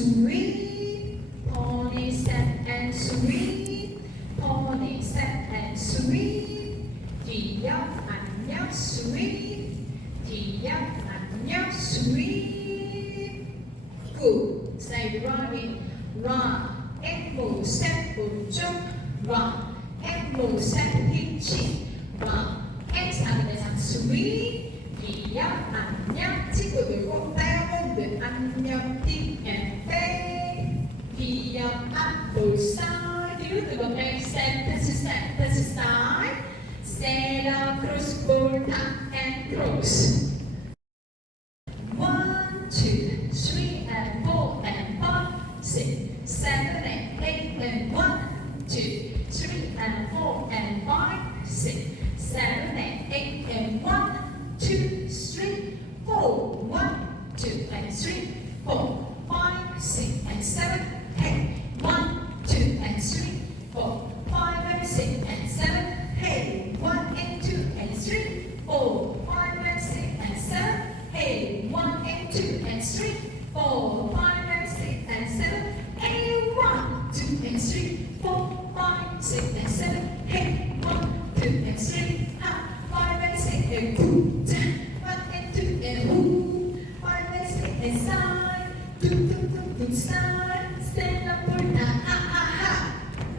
sweet. Pony sad and sweet. Pony sad and sweet. 뒤옆 안녕 sweet. 뒤옆 안녕 sweet. Good. Say running. Run. Apple step 쭉. Run. Apple step hitch. Run. X 안녕 sweet. 뒤옆 안녕. 친구들 꼭 따라붙는 안녕. 뒤에 뒤옆 앞볼 side. 뒤로 들어 back step. 다시 side. Stand up, cross, pull, up and cross. 1, 2, 3 and 4 and 5, 6, 7 and 8 and 1, 2, 3 and 4 and 5, 6, 7 and 8 and 1, 2, 3, 4, 1, 2 and 3, 4, 5, 6 and 7, 8, 1, 2 and 3, 4, 5 and 6 and 7, 8, 1 and 2 and 3, 4, 5 and 6 and 7, 8, 1 and 2 and 3, 4, 5 and 6 and 7, 8, 1, 2 and 3, 4, 5, 6 and 7, 8, 1, 2 and 3, 5 and 6 and 2, 1 and 2 and 5 and 6 and side, 2, 2, 2, 2, side.